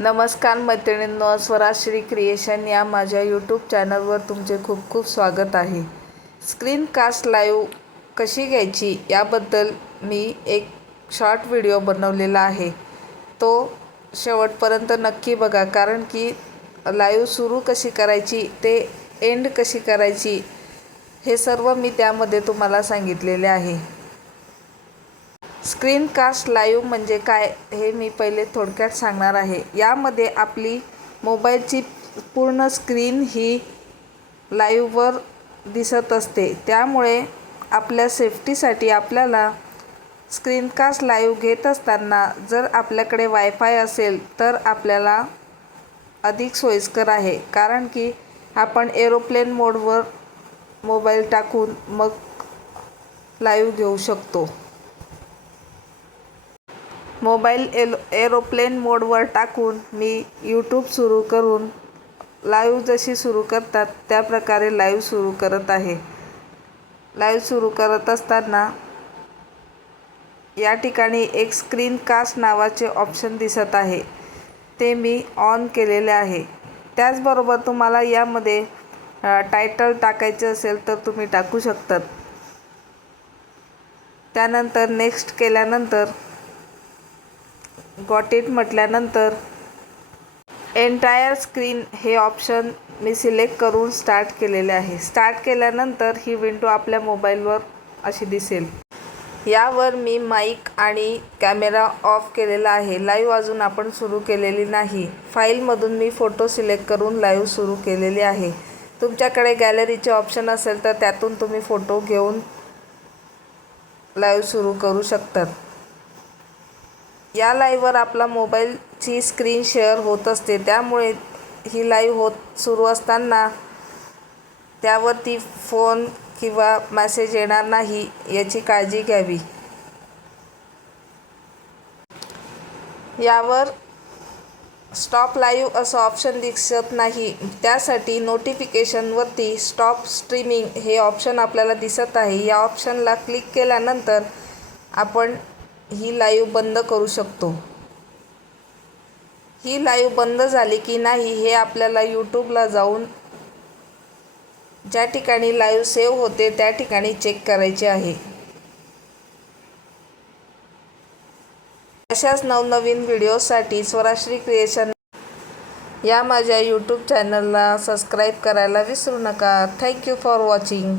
नमस्कार मैत्रिणींनो, स्वराश्री क्रिएशन या माझ्या यूट्यूब चॅनलवर तुमचे खूप खूप स्वागत आहे। स्क्रीनकास्ट लाईव्ह कशी घ्यायची याबद्दल मी एक शॉर्ट व्हिडिओ बनवलेला आहे, तो शेवटपर्यंत नक्की बघा, कारण की लाईव्ह सुरू कशी करायची ते एंड कशी करायची हे सर्व मी त्यामध्ये तुम्हाला सांगितलेले आहे। स्क्रीनकास्ट लाईव्ह म्हणजे काय हे मी पहिले थोडक्यात सांगणार आहे। यामध्ये आपली मोबाईलची पूर्ण स्क्रीन ही लाईव्हवर दिसत असते, त्यामुळे आपल्या सेफ्टीसाठी आपल्याला स्क्रीनकास्ट लाईव्ह घेत असताना जर आपल्याकडे वायफाय असेल तर आपल्याला अधिक सोयीस्कर आहे, कारण की आपण एरोप्लेन मोडवर मोबाईल टाकून मग लाईव्ह घेऊ शकतो। मोबाईल एरोप्लेन मोडवर टाकून मी यूट्यूब सुरू करून लाईव्ह जशी सुरू करतात त्या प्रकारे लाईव्ह सुरू करत आहे। लाईव्ह सुरू करत असताना या ठिकाणी एक स्क्रीनकास्ट नावाचे ऑप्शन दिसत आहे, ते मी ऑन केलेले आहे। त्याचबरोबर तुम्हाला यामध्ये टायटल टाकायचे असेल तर तुम्ही टाकू शकतात। त्यानंतर नेक्स्ट केल्यानंतर गॉट इट म्हटल्यानंतर एंटायर स्क्रीन हे ऑप्शन मी सिलेक्ट करून स्टार्ट केलेले आहे। स्टार्ट केल्यानंतर ही विंडो आपल्या मोबाईलवर अशी दिसेल। यावर मी माईक आणि कॅमेरा ऑफ केलेला आहे। लाईव्ह अजून आपण सुरू केलेली नाही। फाईलमधून मी फोटो सिलेक्ट करून लाईव्ह सुरू केलेली आहे। तुमच्याकडे गॅलरीचे ऑप्शन असेल तर त्यातून तुम्ही फोटो घेऊन लाईव्ह सुरू करू शकतात। या लाईव्हवर आपला मोबाईलची स्क्रीन शेअर होत असते, त्यामुळे ही लाईव्ह सुरू असताना त्यावरती फोन किंवा मेसेज येणार नाही याची काळजी घ्यावी। यावर स्टॉप लाईव्ह असं ऑप्शन दिसत नाही, त्यासाठी नोटिफिकेशनवरती स्टॉप स्ट्रीमिंग हे ऑप्शन आपल्याला दिसत आहे। या ऑप्शनला क्लिक केल्यानंतर आपण ही लाईव्ह बंद करू शकतो। ही लाईव्ह बंद झाली की नाही हे आपल्याला यूट्यूबला जाऊन ज्या ठिकाणी लाईव्ह सेव्ह होते त्या ठिकाणी चेक करायचे आहे। अशाच नवनवीन व्हिडिओसाठी स्वराश्री क्रिएशन या माझ्या यूट्यूब चॅनलला सबस्क्राईब करायला विसरू नका। Thank you for watching.